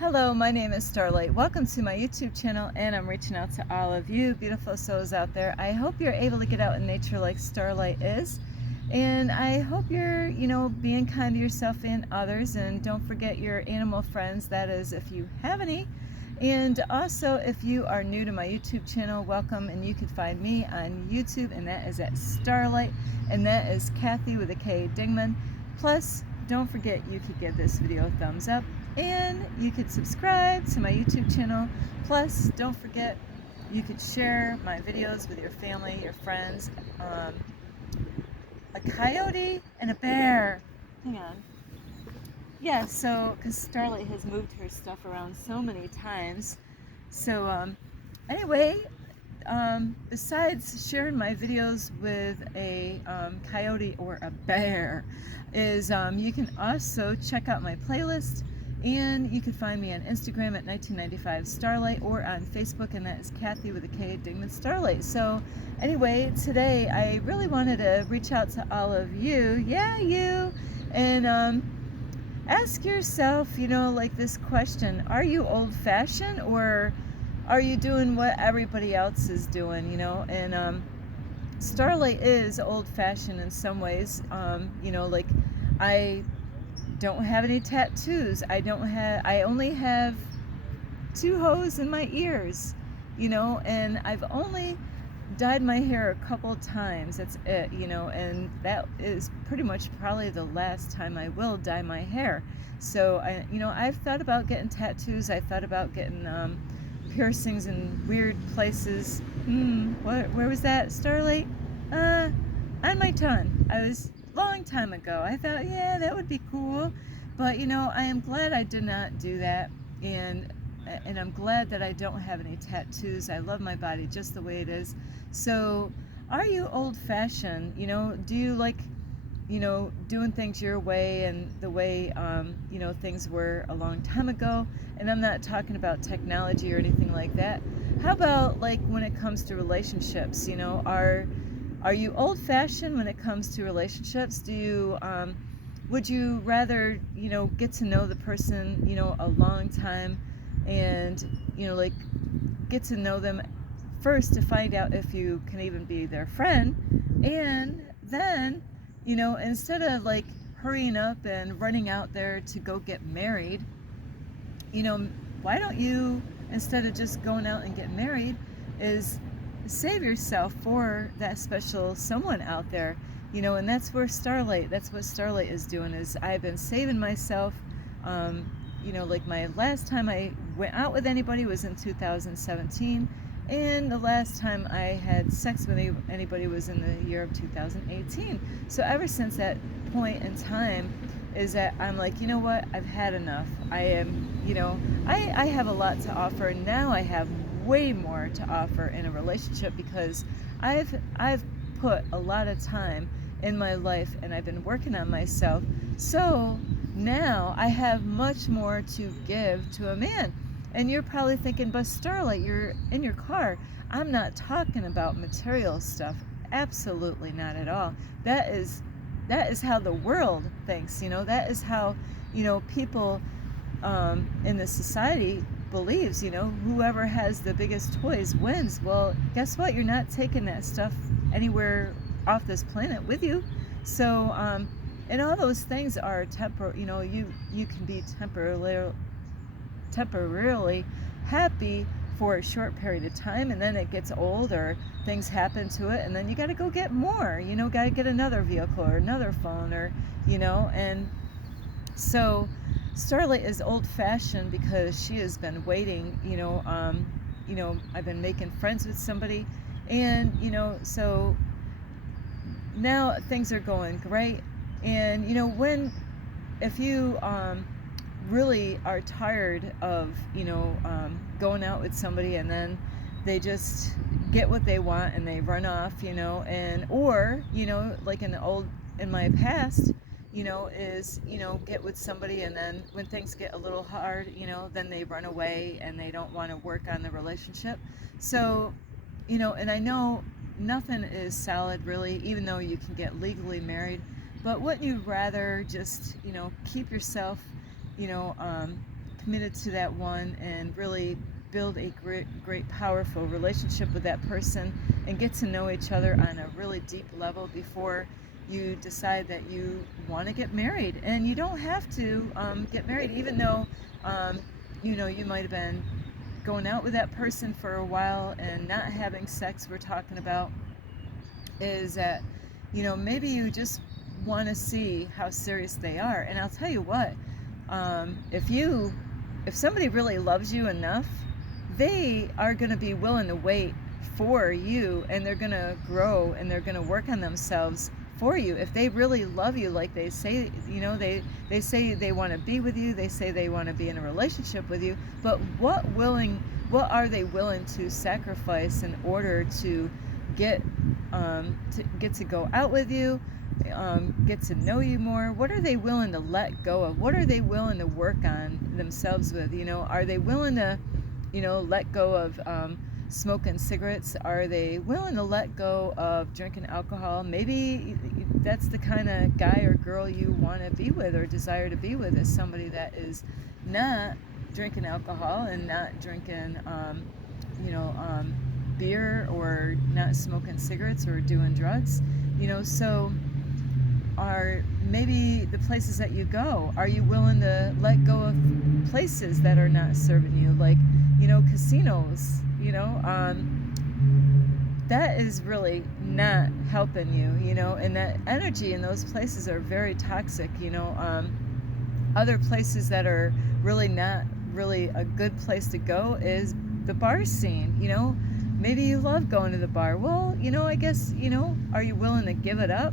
Hello, my name is Starlight. Welcome to my YouTube channel, and I'm reaching out to all of you beautiful souls out there. I hope you're able to get out in nature like Starlight is. And I hope you're, being kind to yourself and others. And don't forget your animal friends, that is, if you have any. And also, if you are new to my YouTube channel, welcome. And you can find me on YouTube, and that is at Starlight. And that is Kathy with a K Dingman. Plus, don't forget you could give this video a thumbs up and you could subscribe to my YouTube channel. Plus, don't forget you could share my videos with your family, your friends. A coyote and a bear. Hang on. Yeah, so because Starlight has moved her stuff around so many times. So anyway, besides sharing my videos with a coyote or a bear, is you can also check out my playlist, and you can find me on Instagram at 1995 Starlight, or on Facebook, and that is Kathy with a K Dingman Starlight. So anyway, today I really wanted to reach out to all of you, and ask yourself, like this question: are you old-fashioned, or are you doing what everybody else is doing? And Starlight is old-fashioned in some ways. Like, I don't have any tattoos. I only have two hose in my ears, and I've only dyed my hair a couple times. That's it, and that is pretty much probably the last time I will dye my hair. So I've thought about getting tattoos. I thought about getting piercings in weird places. Where was that, Starlight? On my tongue. I was long time ago. I thought, yeah, that would be cool. But I am glad I did not do that, and I'm glad that I don't have any tattoos. I love my body just the way it is. So, are you old-fashioned? Do you like, doing things your way and the way, things were a long time ago? And I'm not talking about technology or anything like that. How about, like, when it comes to relationships? Are you old-fashioned when it comes to relationships? Do you, would you rather, get to know the person, a long time, and, like, get to know them first to find out if you can even be their friend, and then, instead of, like, hurrying up and running out there to go get married, why don't you, instead of just going out and get married, is save yourself for that special someone out there, and that's what Starlight is doing. Is I've been saving myself. Like, my last time I went out with anybody was in 2017, and the last time I had sex with anybody was in the year of 2018. So ever since that point in time, is that I'm like, what, I've had enough. I am, I have a lot to offer now. I have way more to offer in a relationship, because I've put a lot of time in my life, and I've been working on myself. So now I have much more to give to a man. And you're probably thinking, but Starlight, you're in your car. I'm not talking about material stuff. Absolutely not at all. That is how the world thinks. That is how, people in the society believes. Whoever has the biggest toys wins. Well, guess what? You're not taking that stuff anywhere off this planet with you. So and all those things are temporary. You can be temporarily happy for a short period of time, and then it gets old, or things happen to it, and then you got to go get more. Got to get another vehicle or another phone, or and so Starlight is old-fashioned because she has been waiting. I've been making friends with somebody, and so now things are going great. And if you really are tired of going out with somebody, and then they just get what they want and they run off, and or like in my past, is get with somebody, and then when things get a little hard, then they run away and they don't want to work on the relationship. So and I know nothing is solid, really, even though you can get legally married. But wouldn't you rather just keep yourself committed to that one and really build a great, powerful relationship with that person and get to know each other on a really deep level before you decide that you want to get married. And you don't have to get married, even though you might have been going out with that person for a while and not having sex. We're talking about is that maybe you just want to see how serious they are. And I'll tell you what, if somebody really loves you enough, they are going to be willing to wait for you, and they're going to grow and they're going to work on themselves for you. If they really love you, like they say, they say they want to be with you, they say they want to be in a relationship with you, but what are they willing to sacrifice in order to get to go out with you, get to know you more? What are they willing to let go of? What are they willing to work on themselves with? Are they willing to let go of smoking cigarettes? Are they willing to let go of drinking alcohol? Maybe that's the kind of guy or girl you want to be with or desire to be with, is somebody that is not drinking alcohol and not drinking beer, or not smoking cigarettes or doing drugs. So are maybe the places that you go, are you willing to let go of places that are not serving you, like casinos? That is really not helping you, and that energy in those places are very toxic. Other places that are really not really a good place to go is the bar scene. Maybe you love going to the bar. Well, I guess, are you willing to give it up?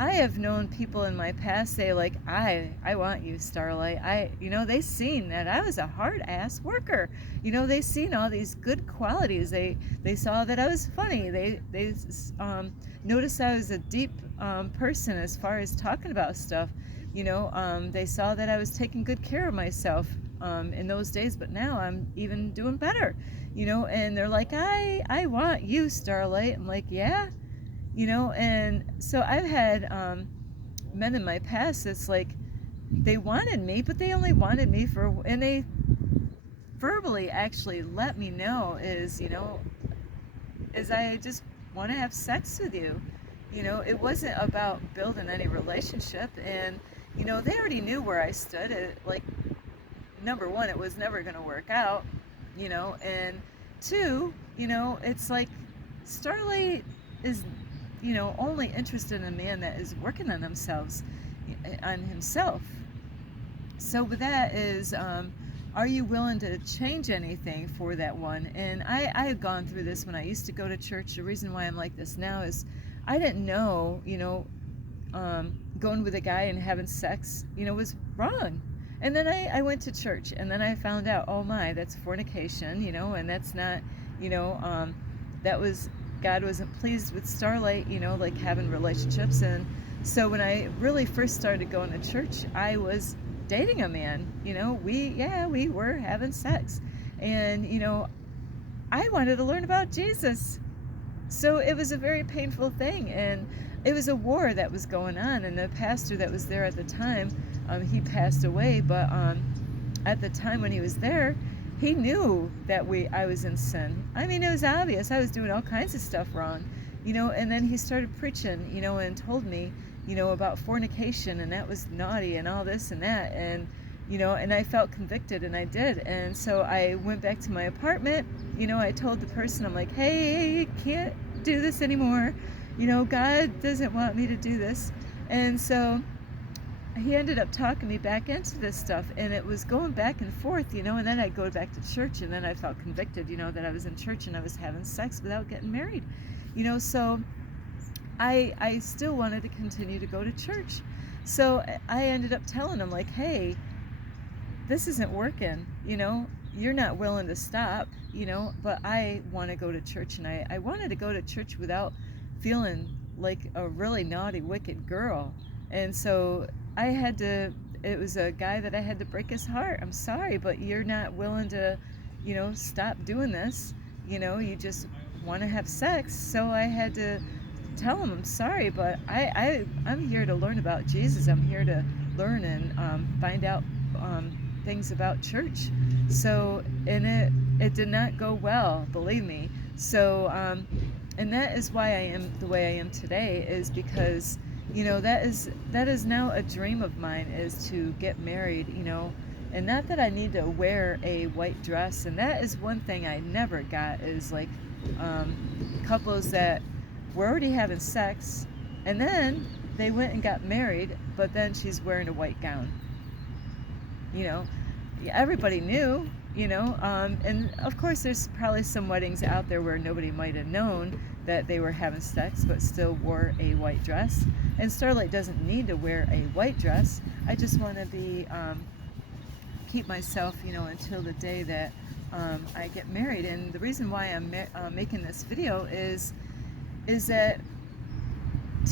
I have known people in my past say, like, I want you, Starlight. They seen that I was a hard ass worker. They seen all these good qualities. They saw that I was funny. They noticed I was a deep person as far as talking about stuff. They saw that I was taking good care of myself in those days, but now I'm even doing better. And they're like, I want you, Starlight. I'm like, yeah. And so I've had men in my past that's like, they wanted me, but they only wanted me and they verbally actually let me know is I just want to have sex with you. It wasn't about building any relationship. And they already knew where I stood. Like, number one, it was never going to work out, and two, it's like Starlight is only interested in a man that is working on himself. So with that is, are you willing to change anything for that one? And I had gone through this when I used to go to church. The reason why I'm like this now is I didn't know, going with a guy and having sex, was wrong. And then I went to church, and then I found out, oh my, that's fornication, and that's not, that was, God wasn't pleased with Starlight, like having relationships. And so when I really first started going to church, I was dating a man. We were having sex, and I wanted to learn about Jesus. So it was a very painful thing, and it was a war that was going on. And the pastor that was there at the time, he passed away, but at the time when he was there, he knew that I was in sin. I mean, it was obvious. I was doing all kinds of stuff wrong, and then he started preaching, and told me, about fornication, and that was naughty, and all this and that, and and I felt convicted, and I did. And so I went back to my apartment. I told the person, I'm like, hey, you can't do this anymore. God doesn't want me to do this. And so he ended up talking me back into this stuff, and it was going back and forth, and then I'd go back to church, and then I felt convicted, that I was in church and I was having sex without getting married, so I still wanted to continue to go to church. So I ended up telling him, like, hey, this isn't working, you're not willing to stop, but I want to go to church. And I wanted to go to church without feeling like a really naughty, wicked girl. And so it was a guy that I had to break his heart. I'm sorry, but you're not willing to, stop doing this. You just want to have sex. So I had to tell him, I'm sorry, but I'm here to learn about Jesus. I'm here to learn and find out things about church. So, and it did not go well, believe me. So, and that is why I am the way I am today, is because, you know, that is now a dream of mine, is to get married, you know. And not that I need to wear a white dress, and that is one thing I never got, is like couples that were already having sex and then they went and got married, but then she's wearing a white gown. You know, everybody knew, you know, and of course there's probably some weddings out there where nobody might have known that they were having sex but still wore a white dress. And Starlight doesn't need to wear a white dress. I just want to be keep myself, you know, until the day that I get married. And the reason why I'm making this video is that,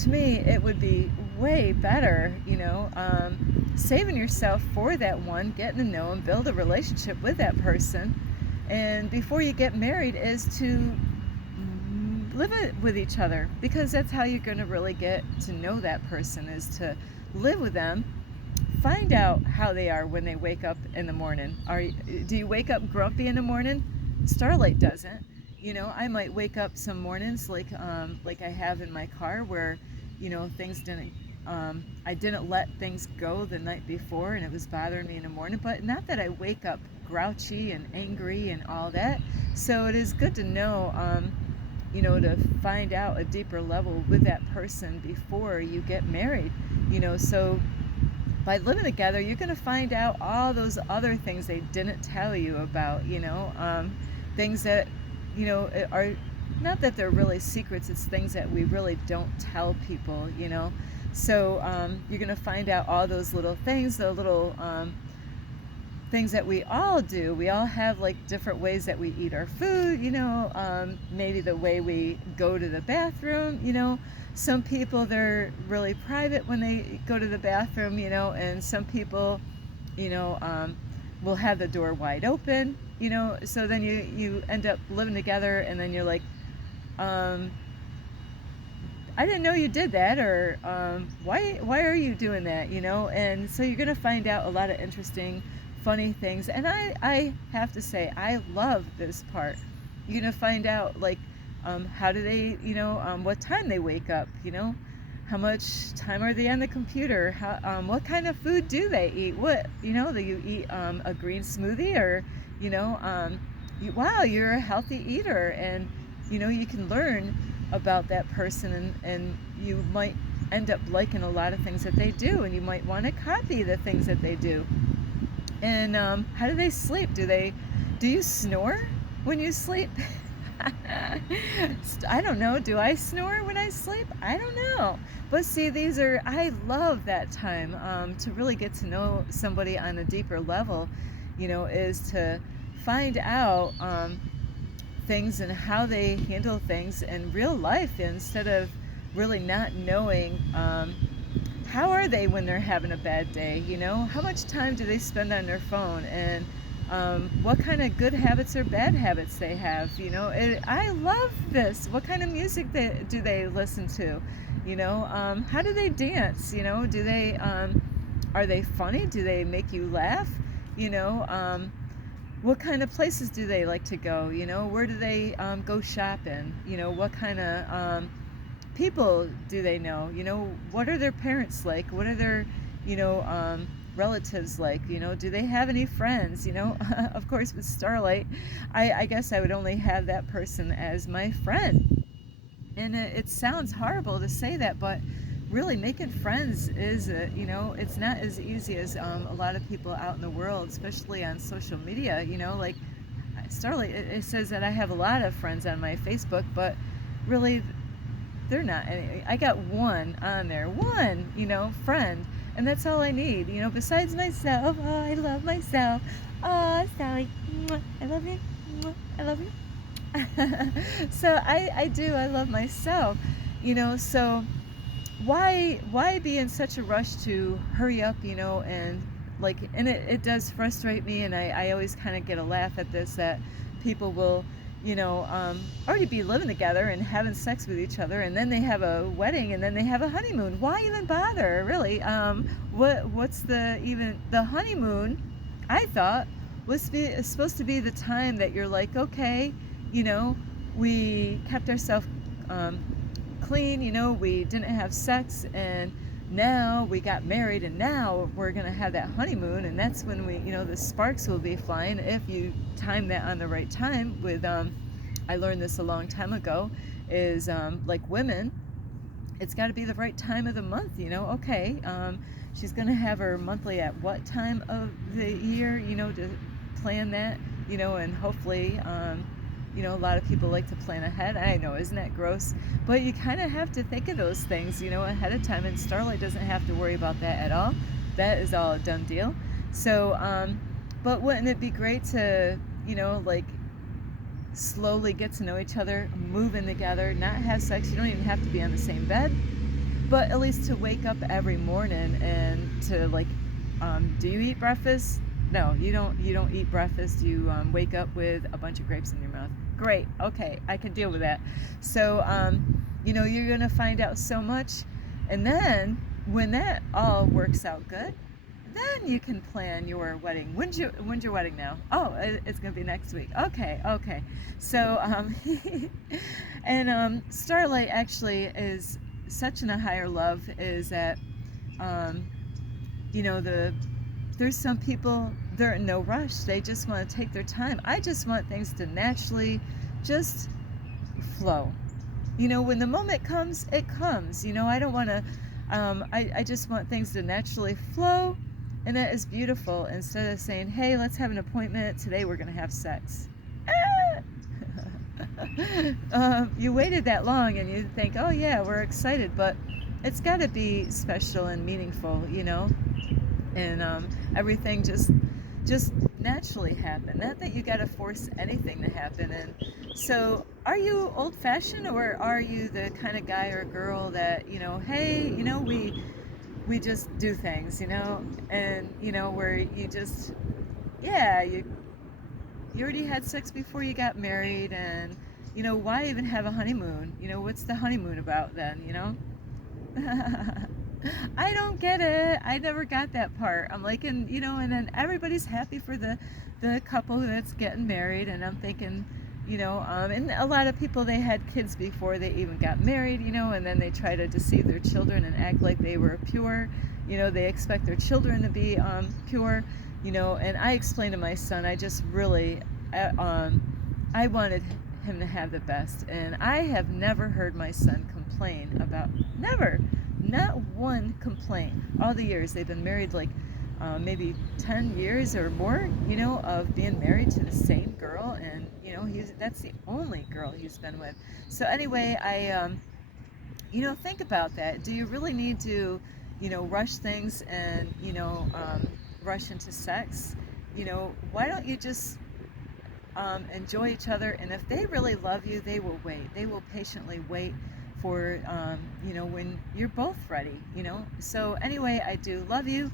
to me, it would be way better, you know, saving yourself for that one, getting to know and build a relationship with that person, and before you get married, is to live it with each other, because that's how you're going to really get to know that person, is to live with them. Find out how they are when they wake up in the morning. Do you wake up grumpy in the morning? Starlight doesn't. You know, I might wake up some mornings like I have in my car, where, you know, things didn't, I didn't let things go the night before and it was bothering me in the morning. But not that I wake up grouchy and angry and all that. So it is good to know, you know, to find out a deeper level with that person before you get married. You know, so by living together, you're going to find out all those other things they didn't tell you about, you know, things that, you know, are not that they're really secrets, it's things that we really don't tell people, you know. So you're going to find out all those little things, the little things that we all do. We all have like different ways that we eat our food, you know, maybe the way we go to the bathroom, you know. Some people, they're really private when they go to the bathroom, you know, and some people, you know, will have the door wide open, you know. So then you end up living together, and then you're like, I didn't know you did that, or why are you doing that, you know. And so you're gonna find out a lot of interesting, funny things. And I have to say, I love this part. You're gonna find out, like, how do they, you know, what time they wake up, you know, how much time are they on the computer, how, what kind of food do they eat, what, you know, do you eat a green smoothie, or, you know, wow, you're a healthy eater. And, you know, you can learn about that person, and you might end up liking a lot of things that they do, and you might want to copy the things that they do. And how do they sleep? Do you snore when you sleep? I don't know. Do I snore when I sleep? I don't know. But see, I love that time to really get to know somebody on a deeper level, you know, is to find out things and how they handle things in real life, instead of really not knowing how are they when they're having a bad day, you know, how much time do they spend on their phone, and what kind of good habits or bad habits they have, you know. I love this. What kind of music do they listen to, you know, how do they dance, you know, do they are they funny, do they make you laugh, you know, what kind of places do they like to go, you know, where do they go shopping, you know, what kind of people do they know, you know, what are their parents like, what are their, you know, relatives like, you know, do they have any friends, you know. Of course, with Starlight, I guess I would only have that person as my friend. And it sounds horrible to say that, but really making friends is, you know, it's not as easy as a lot of people out in the world, especially on social media, you know. Like Starlight, it says that I have a lot of friends on my Facebook, but really they're not any. I got one on there, one, you know, friend, and that's all I need, you know, besides myself. Oh, I love myself. Oh, Sally, I love you. I love you. So I do. I love myself, you know. So why be in such a rush to hurry up, you know, and like, and it does frustrate me, and I always kind of get a laugh at this, that people will, you know, already be living together and having sex with each other, and then they have a wedding, and then they have a honeymoon. Why even bother, really? What's the honeymoon I thought was supposed to be the time that you're like, okay, you know, we kept ourselves clean, you know, we didn't have sex, and now we got married, and now we're gonna have that honeymoon, and that's when we, you know, the sparks will be flying if you time that on the right time. With I learned this a long time ago, is like women, it's got to be the right time of the month, you know. Okay, she's gonna have her monthly at what time of the year, you know, to plan that, you know, and hopefully you know, a lot of people like to plan ahead. I know, isn't that gross? But you kind of have to think of those things, you know, ahead of time, and Starlight doesn't have to worry about that at all. That is all a done deal. So but wouldn't it be great to, you know, like slowly get to know each other, move in together, not have sex? You don't even have to be on the same bed, but at least to wake up every morning and to like, do you eat breakfast? No, you don't. You don't eat breakfast. You wake up with a bunch of grapes in your mouth. Great. Okay, I can deal with that. So you know, you're gonna find out so much, and then when that all works out good, then you can plan your wedding. When's your wedding now? Oh, it's gonna be next week. Okay, okay. So and Starlight actually is such in a higher love, is that you know, there's some people, they're in no rush. They just want to take their time. I just want things to naturally just flow. You know, when the moment comes, it comes. You know, I don't want to, I just want things to naturally flow. And that is beautiful. Instead of saying, hey, let's have an appointment. Today we're going to have sex. You waited that long and you think, oh yeah, we're excited. But it's got to be special and meaningful, you know. And everything just naturally happen. Not that you got to force anything to happen. And so, are you old-fashioned, or are you the kind of guy or girl that, you know, hey, you know, we just do things, you know, and you know, where you just, yeah, you already had sex before you got married, and you know, why even have a honeymoon? You know, what's the honeymoon about then? You know. I don't get it. I never got that part. I'm like, and you know, and then everybody's happy for the couple that's getting married, and I'm thinking, you know, and a lot of people, they had kids before they even got married, you know, and then they try to deceive their children and act like they were pure. You know, they expect their children to be pure, you know. And I explained to my son, I just really, I wanted him to have the best, and I have never heard my son complain about, never. Not one complaint. All the years they've been married, like maybe 10 years or more, you know, of being married to the same girl, and you know, that's the only girl he's been with. So anyway, I you know, think about that. Do you really need to, you know, rush things and, you know, rush into sex? You know, why don't you just enjoy each other? And if they really love you, they will wait. They will patiently wait for you know, when you're both ready, you know. So anyway, I do love you,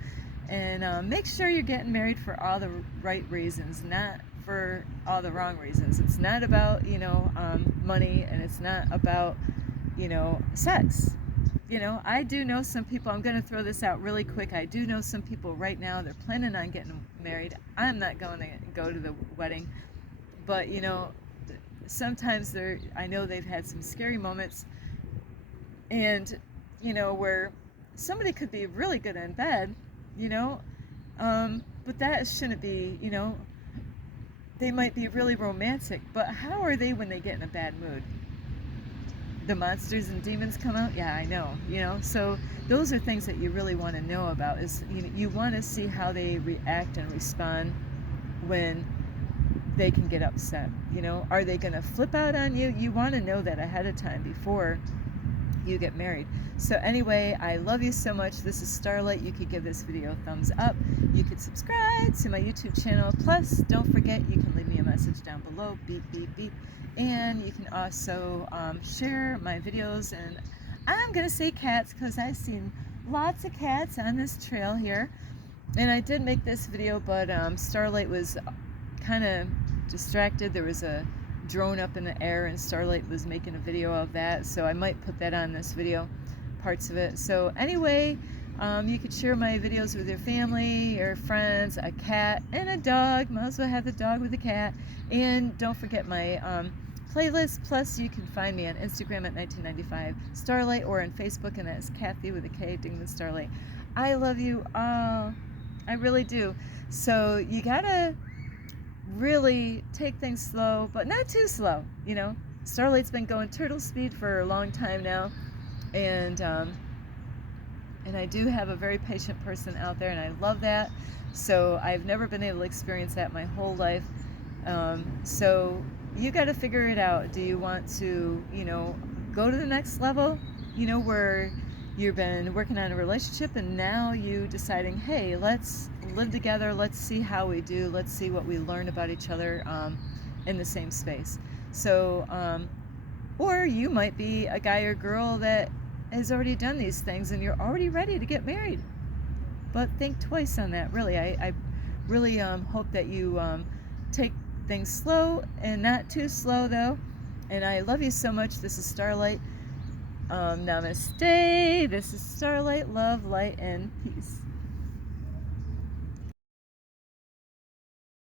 and make sure you're getting married for all the right reasons, not for all the wrong reasons. It's not about, you know, money, and it's not about, you know, sex. You know, I do know some people, I'm going to throw this out really quick, I do know some people right now, they're planning on getting married. I'm not going to go to the wedding, but you know, sometimes I know they've had some scary moments, and you know, where somebody could be really good in bed, you know, but that shouldn't be, you know, they might be really romantic, but how are they when they get in a bad mood? The monsters and demons come out. Yeah, I know, you know. So those are things that you really want to know about, is you want to see how they react and respond when they can get upset. You know, are they going to flip out on you? You want to know that ahead of time before you get married. So anyway, I love you so much. This is Starlight. You could give this video a thumbs up. You could subscribe to my YouTube channel. Plus, don't forget, you can leave me a message down below. Beep, beep, beep. And you can also share my videos. And I'm going to say cats, because I've seen lots of cats on this trail here. And I did make this video, but Starlight was kind of distracted. There was a drone up in the air, and Starlight was making a video of that, so I might put that on this video, parts of it. So anyway, You could share my videos with your family, your friends, a cat, and a dog. Might as well have the dog with the cat. And don't forget my playlist. Plus, you can find me on Instagram at 1995 Starlight or on Facebook, and that's Kathy with a K, Dingman Starlight. I love you all. I really do. So you gotta really take things slow, but not too slow. You know, Starlight's been going turtle speed for a long time now, and I do have a very patient person out there, and I love that. So I've never been able to experience that my whole life. So you got to figure it out. Do you want to, you know, go to the next level, you know, where you've been working on a relationship and now you deciding, hey, let's live together, let's see how we do, let's see what we learn about each other in the same space. So, or you might be a guy or girl that has already done these things and you're already ready to get married. But think twice on that, really. I really hope that you take things slow and not too slow, though. And I love you so much. This is Starlight. Namaste. This is Starlight. Love, light, and peace.